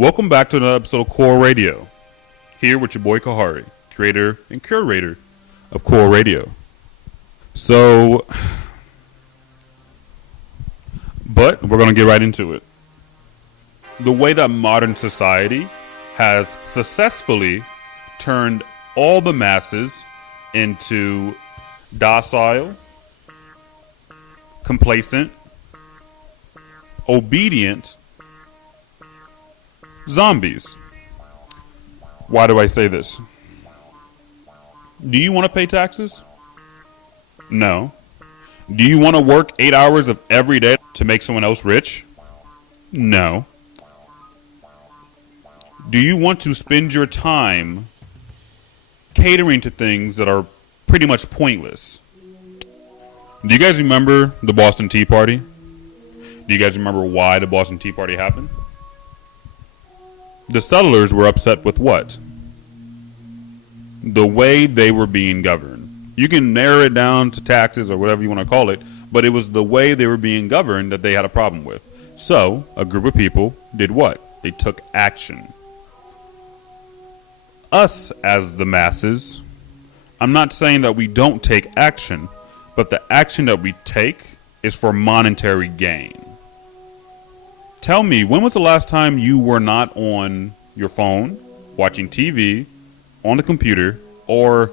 Welcome back to another episode of K.O.R.L Radio. Here with your boy K.O.R.L, creator and curator of K.O.R.L Radio. But we're going to get right into it. The way that modern society has successfully turned all the masses into docile, complacent, obedient zombies. Why do I say this? Do you want to pay taxes? No. Do you want to work 8 hours of every day to make someone else rich? No. Do you want to spend your time catering to things that are pretty much pointless? Do you guys remember the Boston Tea Party? Do you guys remember why the Boston Tea Party happened? The settlers were upset with what? The way they were being governed. You can narrow it down to taxes or whatever you want to call it, but it was the way they were being governed that they had a problem with. So, a group of people did what? They took action. Us as the masses, I'm not saying that we don't take action, but the action that we take is for monetary gain. Tell me, when was the last time you were not on your phone, watching TV, on the computer, or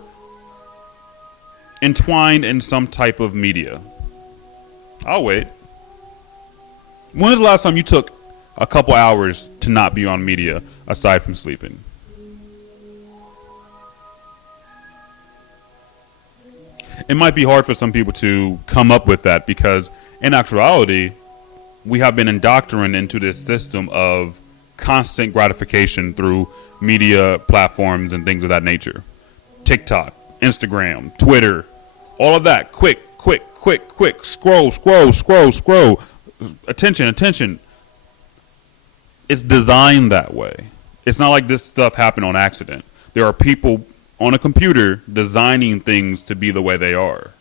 entwined in some type of media? I'll wait. When was the last time you took a couple hours to not be on media aside from sleeping? It might be hard for some people to come up with that because in actuality, we have been indoctrinated into this system of constant gratification through media platforms and things of that nature. TikTok, Instagram, Twitter, all of that. Quick. Scroll. Attention. It's designed that way. It's not like this stuff happened on accident. There are people on a computer designing things to be the way they are.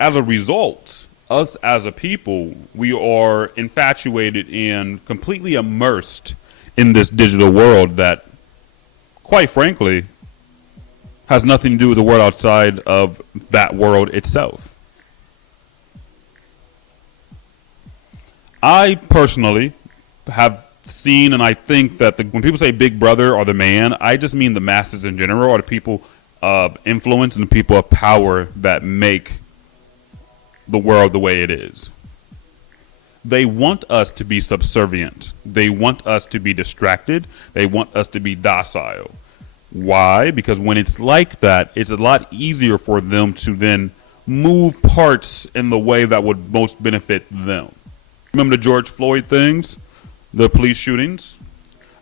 As a result, us as a people, we are infatuated and completely immersed in this digital world that, quite frankly, has nothing to do with the world outside of that world itself. I personally have seen, and I think that when people say Big Brother or the man, I just mean the masses in general, or the people of influence and the people of power that make the world the way it is. They want us to be subservient. They want us to be distracted. They want us to be docile. Why? Because when it's like that, it's a lot easier for them to then move parts in the way that would most benefit them. Remember the George Floyd things? The police shootings?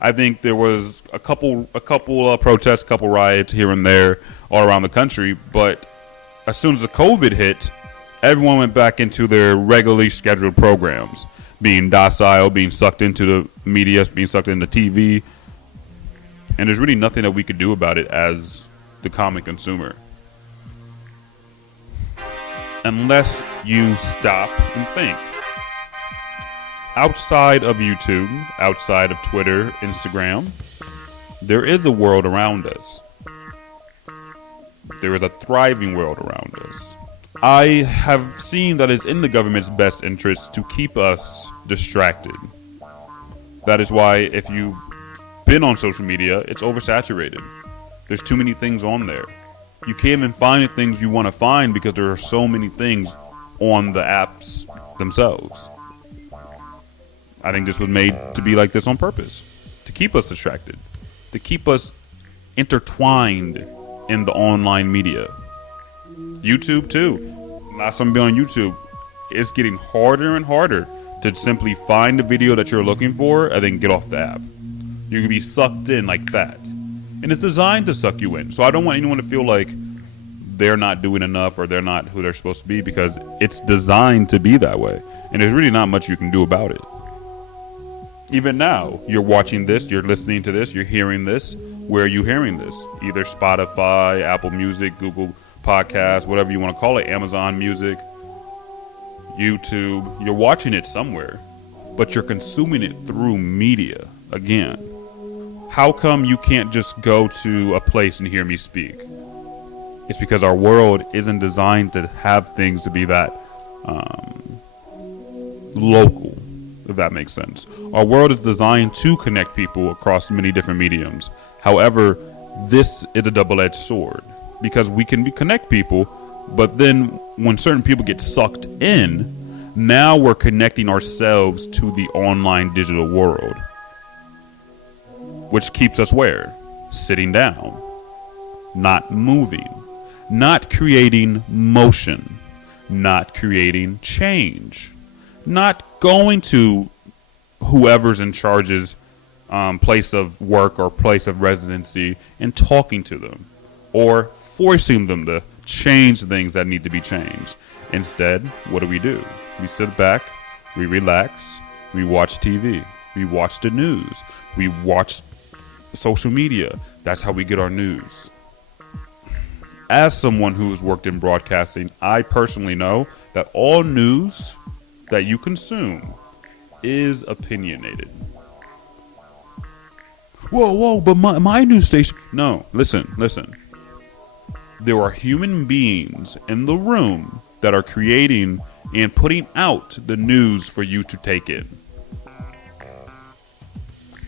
I think there was a couple protests, couple riots here and there all around the country, but as soon as the COVID hit, everyone went back into their regularly scheduled programs, being docile, being sucked into the media, being sucked into TV. And there's really nothing that we could do about it as the common consumer. Unless you stop and think. Outside of YouTube, outside of Twitter, Instagram, there is a world around us. There is a thriving world around us. I have seen that it's in the government's best interest to keep us distracted. That is why if you've been on social media, it's oversaturated. There's too many things on there. You can't even find the things you want to find because there are so many things on the apps themselves. I think this was made to be like this on purpose, to keep us distracted, to keep us intertwined in the online media. YouTube too. Last time I be on YouTube, it's getting harder and harder to simply find the video that you're looking for and then get off the app. You can be sucked in like that. And it's designed to suck you in. So I don't want anyone to feel like they're not doing enough or they're not who they're supposed to be, because it's designed to be that way. And there's really not much you can do about it. Even now, you're watching this, you're listening to this, you're hearing this. Where are you hearing this? Either Spotify, Apple Music, Google Podcasts, whatever you want to call it, Amazon Music, YouTube. You're watching it somewhere. but you're consuming it through media again. How come you can't just go to a place and hear me speak? It's because our world isn't designed to have things to be that local, if that makes sense. Our world is designed to connect people across many different mediums. However, this is a double-edged sword because we can connect people, but then when certain people get sucked in, now we're connecting ourselves to the online digital world, which keeps us where? Sitting down, not moving, not creating motion, not creating change, not going to whoever's in charge's place of work or place of residency and talking to them or forcing them to change things that need to be changed. Instead, what do? We sit back, we relax, we watch TV, we watch the news, we watch social media. That's how we get our news. As someone who's worked in broadcasting, I personally know that all news that you consume is opinionated. Whoa, but my news station... No, listen. There are human beings in the room that are creating and putting out the news for you to take in.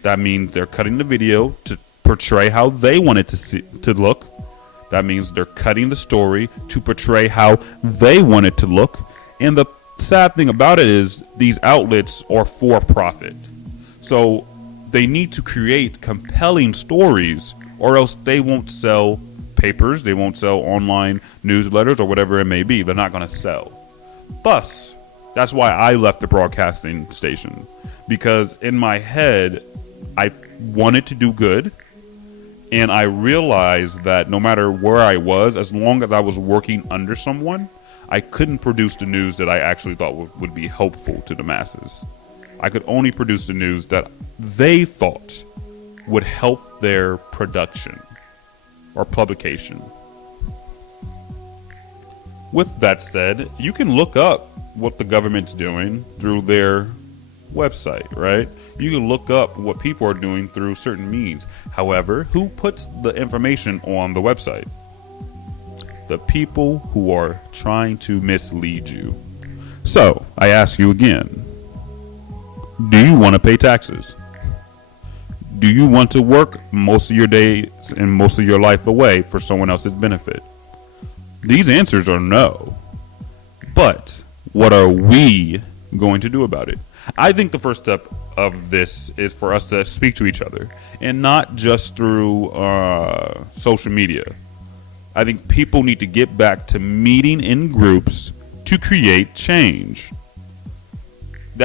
That means they're cutting the video to portray how they want it to look. That means they're cutting the story to portray how they want it to look. And the sad thing about it is these outlets are for profit. So they need to create compelling stories or else they won't sell papers, they won't sell online newsletters or whatever it may be. They're not going to sell. Thus, that's why I left the broadcasting station, because in my head, I wanted to do good. And I realized that no matter where I was, as long as I was working under someone, I couldn't produce the news that I actually thought would be helpful to the masses. I could only produce the news that they thought would help their production or publication. With that said, you can look up what the government's doing through their website, right? You can look up what people are doing through certain means. However, who puts the information on the website? The people who are trying to mislead you. So, I ask you again, do you want to pay taxes? Do you want to work most of your days and most of your life away for someone else's benefit? These answers are no. But what are we going to do about it? I think the first step of this is for us to speak to each other, and not just through social media. I think people need to get back to meeting in groups to create change. If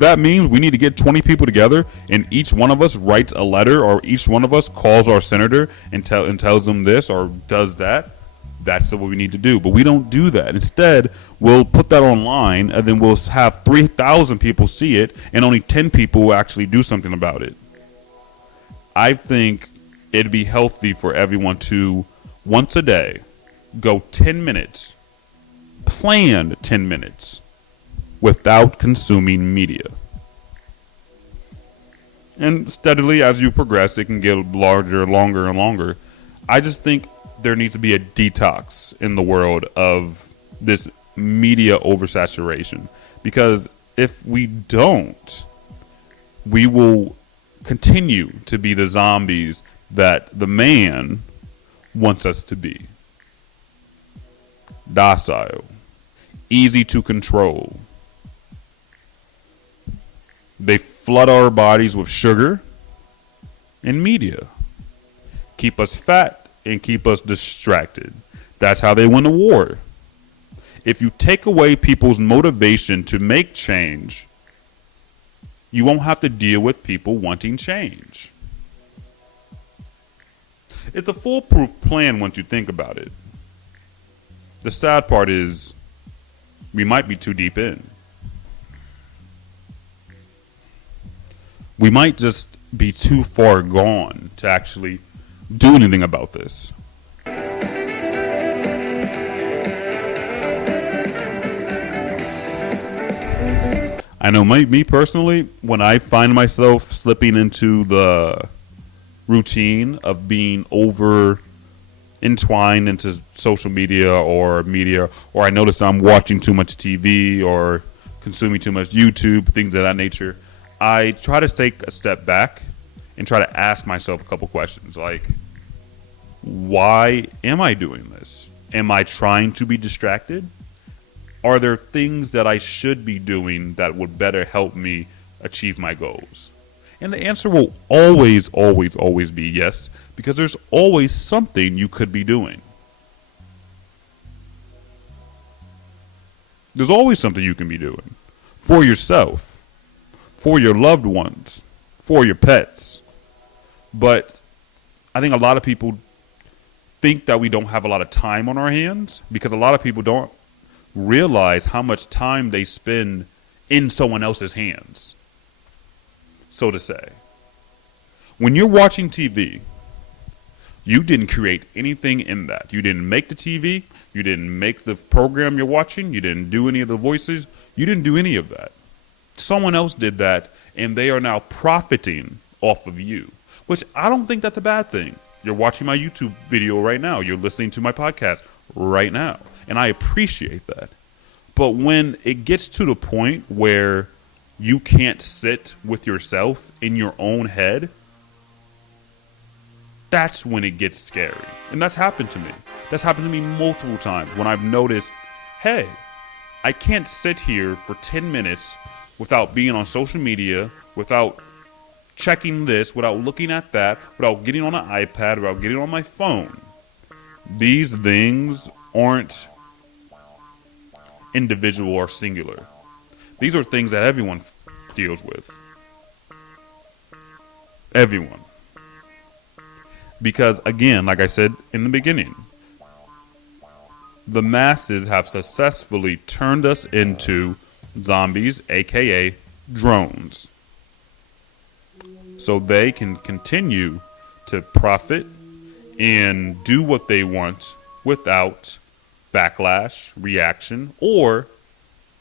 that means we need to get 20 people together and each one of us writes a letter, or each one of us calls our senator and tells them this or does that, that's what we need to do. But we don't do that. Instead, we'll put that online and then we'll have 3,000 people see it and only 10 people will actually do something about it. I think it'd be healthy for everyone to, once a day, go 10 minutes, planned 10 minutes, without consuming media. And steadily, as you progress, it can get larger, longer, and longer. I just think there needs to be a detox in the world of this media oversaturation, because if we don't, we will continue to be the zombies that the man wants us to be. Docile, easy to control. They flood our bodies with sugar and media, keep us fat and keep us distracted. That's how they win the war. If you take away people's motivation to make change, you won't have to deal with people wanting change. It's a foolproof plan once you think about it. The sad part is we might be too deep in. We might just be too far gone to actually do anything about this. I know me personally, when I find myself slipping into the routine of being over entwined into social media, or I notice I'm watching too much TV or consuming too much YouTube, things of that nature, I try to take a step back and try to ask myself a couple questions like, why am I doing this? Am I trying to be distracted? Are there things that I should be doing that would better help me achieve my goals? And the answer will always, always, always be yes, because there's always something you could be doing. There's always something you can be doing for yourself, for your loved ones, for your pets. But I think a lot of people think that we don't have a lot of time on our hands because a lot of people don't realize how much time they spend in someone else's hands, so to say. When you're watching TV, you didn't create anything in that. You didn't make the TV. You didn't make the program you're watching. You didn't do any of the voices. You didn't do any of that. Someone else did that, and they are now profiting off of you, which I don't think that's a bad thing. You're watching my YouTube video right now. You're listening to my podcast right now, and I appreciate that. But when it gets to the point where you can't sit with yourself in your own head, that's when it gets scary. And that's happened to me. That's happened to me multiple times when I've noticed, hey, I can't sit here for 10 minutes without being on social media, without checking this, without looking at that, without getting on an iPad, without getting on my phone. These things aren't individual or singular. These are things that everyone deals with. Everyone. Because, again, like I said in the beginning, the masses have successfully turned us into zombies, aka drones. So they can continue to profit and do what they want without backlash, reaction, or,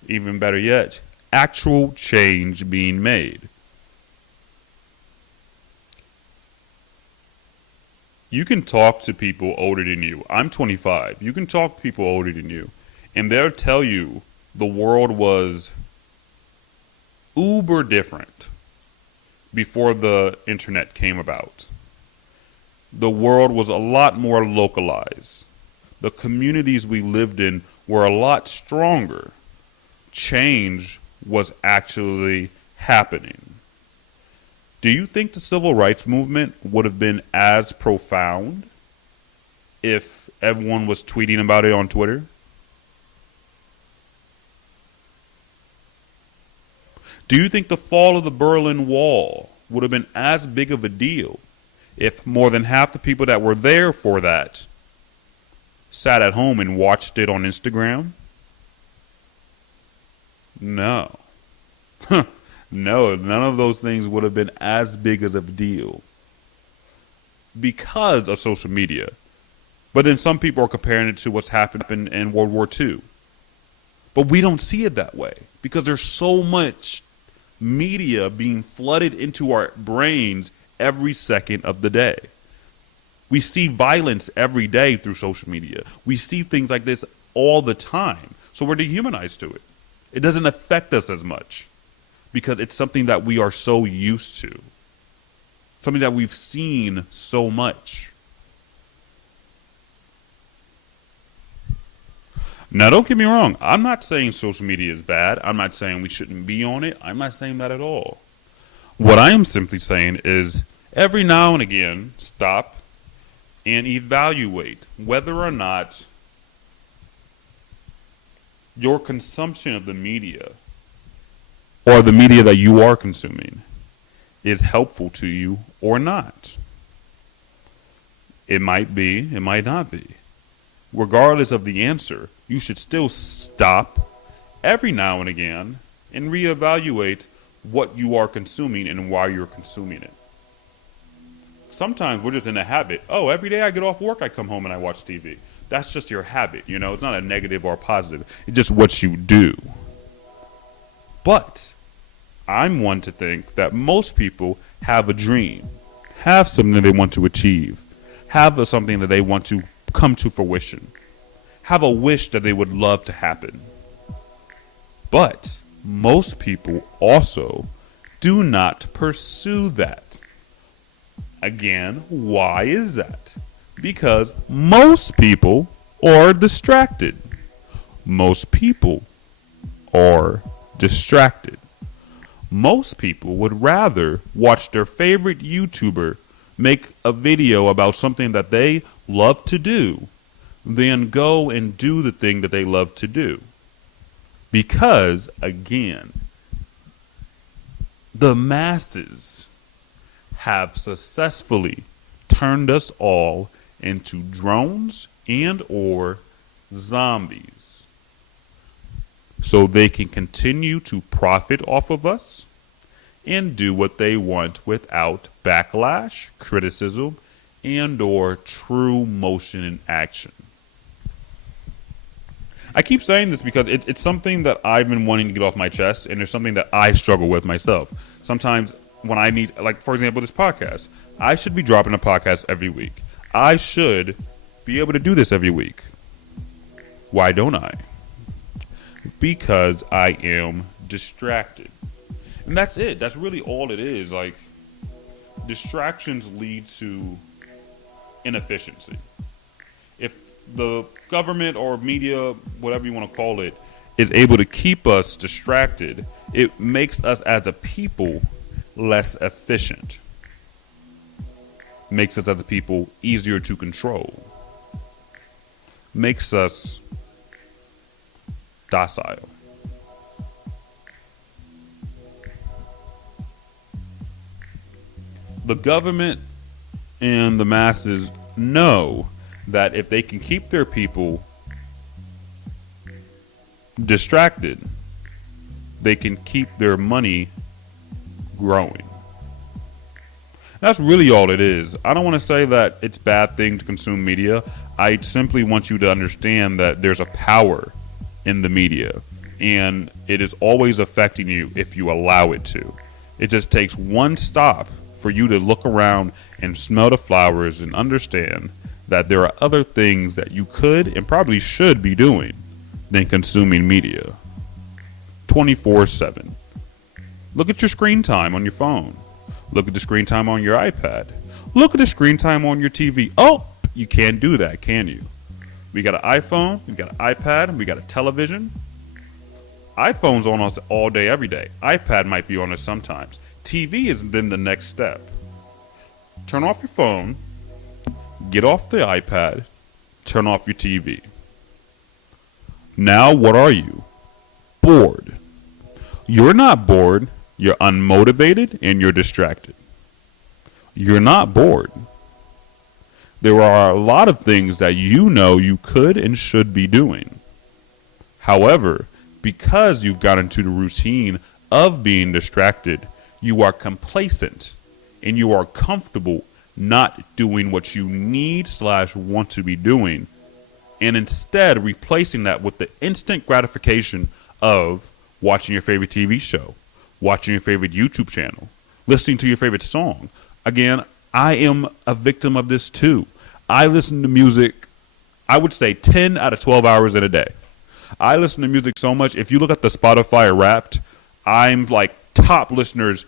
even better yet, actual change being made. You can talk to people older than you. I'm 25. You can talk to people older than you, and they'll tell you the world was uber different before the internet came about. The world was a lot more localized. The communities we lived in were a lot stronger. Change was actually happening. Do you think the civil rights movement would have been as profound if everyone was tweeting about it on Twitter? Do you think the fall of the Berlin Wall would have been as big of a deal if more than half the people that were there for that sat at home and watched it on Instagram? No. No, none of those things would have been as big as a deal because of social media. But then some people are comparing it to what's happened in World War II. But we don't see it that way because there's so much media being flooded into our brains every second of the day. We see violence every day through social media. We see things like this all the time. So we're dehumanized to it. It doesn't affect us as much because it's something that we are so used to. Something that we've seen so much. Now, don't get me wrong. I'm not saying social media is bad. I'm not saying we shouldn't be on it. I'm not saying that at all. What I am simply saying is every now and again, stop and evaluate whether or not your consumption of the media or the media that you are consuming is helpful to you or not. It might be, it might not be. Regardless of the answer, you should still stop every now and again and reevaluate what you are consuming and why you're consuming it. Sometimes we're just in a habit. Oh, every day I get off work, I come home and I watch TV. That's just your habit, you know. It's not a negative or a positive. It's just what you do. But I'm one to think that most people have a dream, have something they want to achieve, have something that they want to come to fruition, have a wish that they would love to happen. But most people also do not pursue that. Again, why is that? Because most people are distracted. Most people are distracted. Most people would rather watch their favorite YouTuber make a video about something that they love to do than go and do the thing that they love to do. Because, again, the masses have successfully turned us all into drones and or zombies. So they can continue to profit off of us and do what they want without backlash, criticism, and or true motion and action. I keep saying this because it's something that I've been wanting to get off my chest, and there's something that I struggle with myself. Sometimes when I need, like, for example, this podcast, I should be dropping a podcast every week. I should be able to do this every week. Why don't I? Because I am distracted. And that's it. That's really all it is. Like, distractions lead to inefficiency. If the government or media, whatever you want to call it, is able to keep us distracted, it makes us as a people less efficient. Makes us as a people easier to control. Makes us docile. The government and the masses know that if they can keep their people distracted, they can keep their money growing. That's really all it is. I don't want to say that it's a bad thing to consume media. I simply want you to understand that there's a power in the media, and it is always affecting you if you allow it to. It just takes one stop for you to look around and smell the flowers and understand that there are other things that you could and probably should be doing than consuming media 24/7. Look at your screen time on your phone. Look at the screen time on your iPad. Look at the screen time on your TV. Oh, you can't do that, can you? We got an iPhone, we got an iPad, we got a television. iPhone's on us all day, every day. iPad might be on us sometimes. TV is then the next step. Turn off your phone, get off the iPad, turn off your TV. Now what are you? Bored. You're not bored. You're unmotivated and you're distracted. You're not bored. There are a lot of things that you know you could and should be doing. However, because you've got into the routine of being distracted, you are complacent and you are comfortable not doing what you need/want to be doing, and instead replacing that with the instant gratification of watching your favorite TV show, watching your favorite YouTube channel, listening to your favorite song. Again, I am a victim of this too. I listen to music, I would say 10 out of 12 hours in a day. I listen to music so much. If you look at the Spotify Wrapped, I'm like top listeners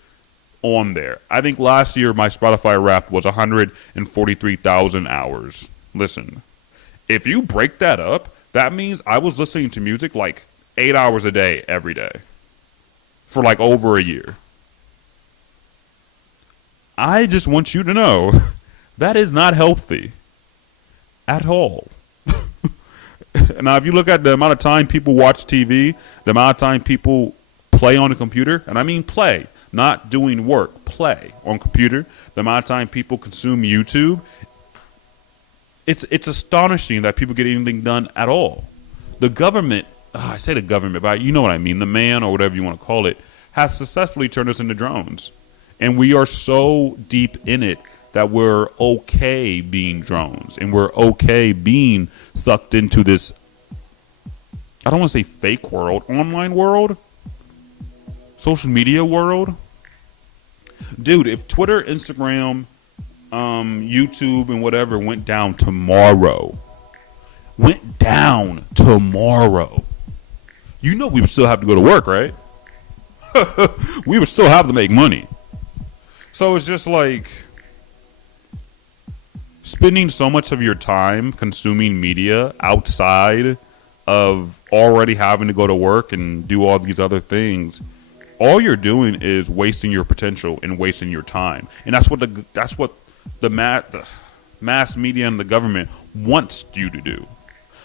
on there. I think last year my Spotify Wrapped was 143,000 hours. Listen, if you break that up, that means I was listening to music like 8 hours a day every day for like over a year. I just want you to know that is not healthy at all. Now, if you look at the amount of time people watch TV, the amount of time people play on the computer, and I mean play, not doing work, play on computer, the amount of time people consume YouTube, it's astonishing that people get anything done at all. The government, I say the government, but you know what I mean, the man or whatever you want to call it, has successfully turned us into drones. And we are so deep in it that we're okay being drones, and we're okay being sucked into this, I don't want to say fake world, online world. social media world, dude, if Twitter, Instagram, YouTube, and whatever went down tomorrow, you know we would still have to go to work, right? We would still have to make money. So it's just like spending so much of your time consuming media outside of already having to go to work and do all these other things. All you're doing is wasting your potential and wasting your time, and that's what the mass media and the government wants you to do.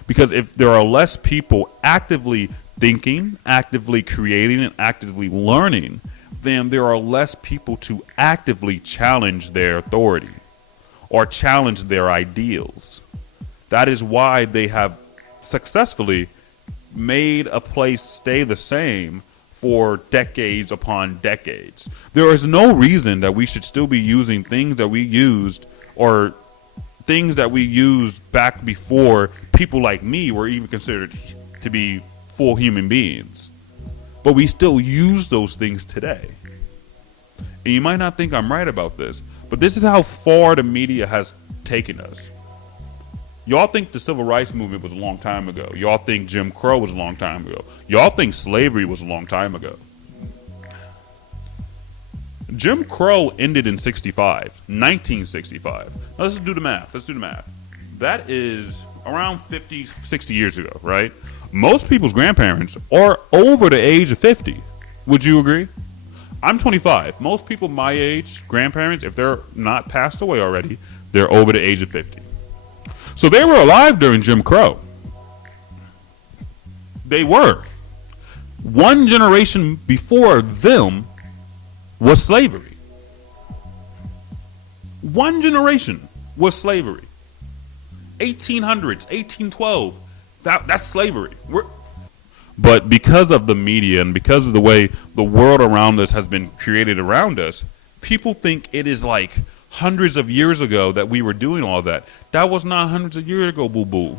Because if there are less people actively thinking, actively creating, and actively learning, then there are less people to actively challenge their authority or challenge their ideals. That is why they have successfully made a place stay the same for decades upon decades. There is no reason that we should still be using things that we used or things that we used back before people like me were even considered to be full human beings. But we still use those things today. And you might not think I'm right about this, but this is how far the media has taken us. Y'all think the civil rights movement was a long time ago. Y'all think Jim Crow was a long time ago. Y'all think slavery was a long time ago. Jim Crow ended in 1965. Now let's do the math. That is around 50, 60 years ago, right? Most people's grandparents are over the age of 50. Would you agree? I'm 25. Most people my age, grandparents, if they're not passed away already, they're over the age of 50. So they were alive during Jim Crow. They were. One generation before them was slavery. One generation was slavery. 1800s, 1812. That's slavery. But because of the media and because of the way the world around us has been created around us, people think it is like hundreds of years ago that we were doing all that. That was not hundreds of years ago, boo-boo.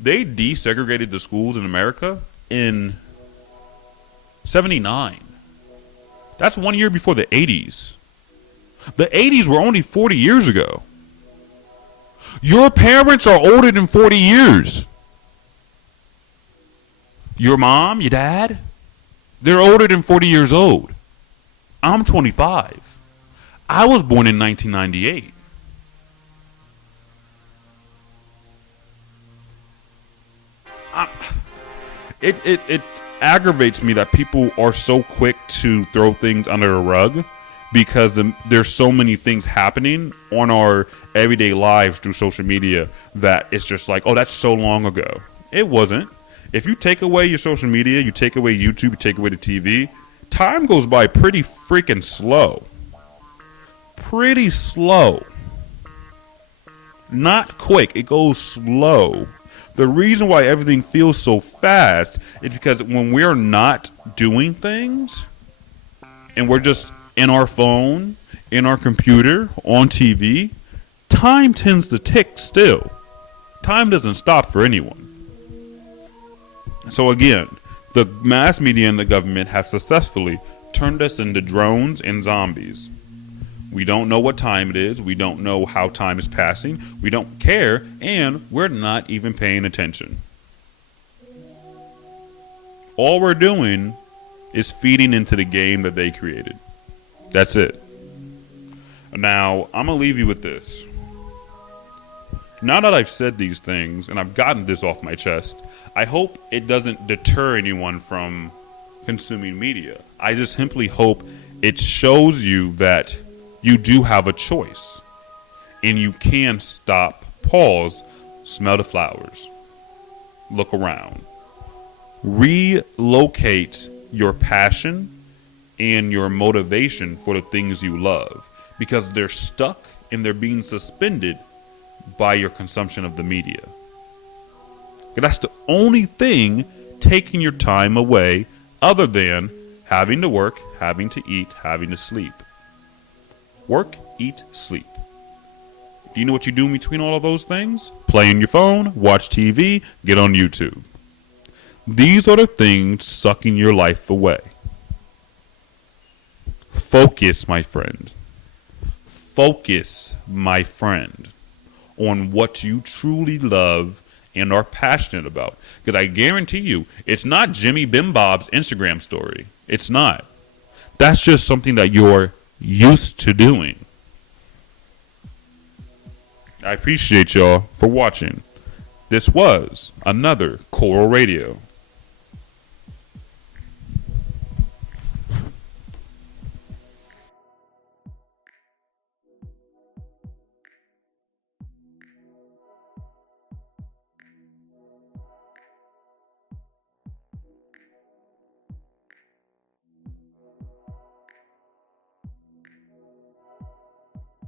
They desegregated the schools in America in 79. That's 1 year before the 80s. The 80s were only 40 years ago. Your parents are older than 40 years. Your mom, your dad, they're older than 40 years old. I'm 25. I was born in 1998. It aggravates me that people are so quick to throw things under the rug because there's so many things happening on our everyday lives through social media that it's just like, oh, that's so long ago. It wasn't. If you take away your social media, you take away YouTube, you take away the TV, time goes by pretty freaking slow. Pretty slow. Not quick. It goes slow. The reason why everything feels so fast is because when we're not doing things and we're just in our phone, in our computer, on TV, time tends to tick still. Time doesn't stop for anyone. So again, the mass media and the government have successfully turned us into drones and zombies. We don't know what time it is. We don't know how time is passing. We don't care, and we're not even paying attention. All we're doing is feeding into the game that they created. That's it. Now, I'm going to leave you with this. Now that I've said these things, and I've gotten this off my chest, I hope it doesn't deter anyone from consuming media. I just simply hope it shows you that you do have a choice. And you can stop, pause, smell the flowers, look around. Relocate your passion and your motivation for the things you love, because they're stuck and they're being suspended by your consumption of the media. That's the only thing taking your time away other than having to work, having to eat, having to sleep. Work, eat, sleep. Do you know what you do in between all of those things? Play on your phone, watch TV, get on YouTube. These are the things sucking your life away. Focus, my friend. Focus, my friend, on what you truly love and are passionate about. Because I guarantee you, it's not Jimmy Bim Bob's Instagram story. It's not. That's just something that you're used to doing. I appreciate y'all for watching. This was another K.O.R.L Radio.